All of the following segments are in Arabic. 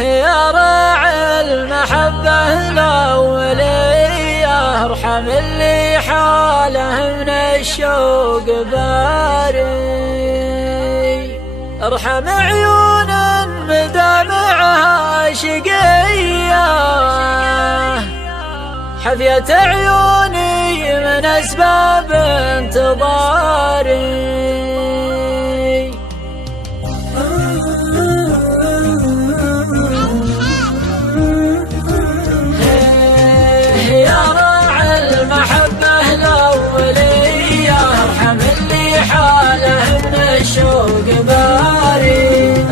يا راعي المحبة الأولية، ارحم اللي حاله من الشوق باري، ارحم عيون مدامعها شقية، حفيت عيوني من أسباب انتظاري. يا راعي المحبة الأولية، ارحم اللي حاله من الشوق باري،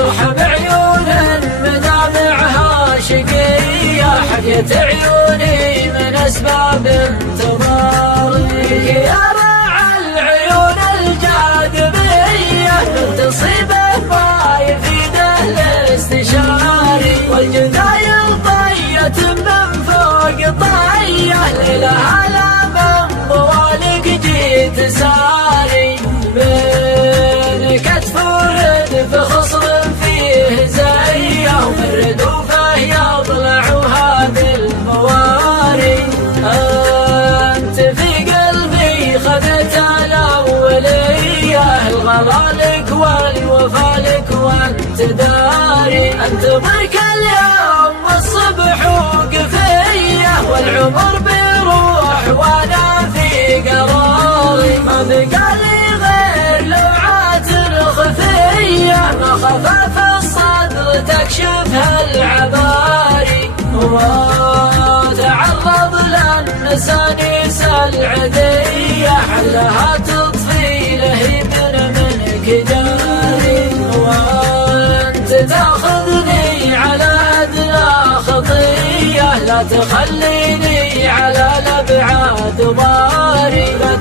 ارحم عيون مدامعها شقية، حفيت عيوني من أسباب انتظاري. يا راعي العيون الجاذبية، تصيبه ما يفيده الاستشاري، والجدايل طية من فوق طية، ليلها لا من طوالق جيت ساري، بين كتف وردف خصر فيه زيه، ومن ردوفه يضلع هذه المواري. أنت في قلبي خذت الأولية، الغلا لك والوفا لك وانت داري، انتظرك اليوم والصبح وقفية، والعمر بيروح وانا في قراري، ما بقى لي غير لوعات خفية، ما خفاف الصدر تكشفها العباري، وتعرض للنسانيس العذية، حلها تطفي لهيب منك جاري، وانت تاخذني على أدنى خطية، لا تخليني على الأبعاد ضاري، لا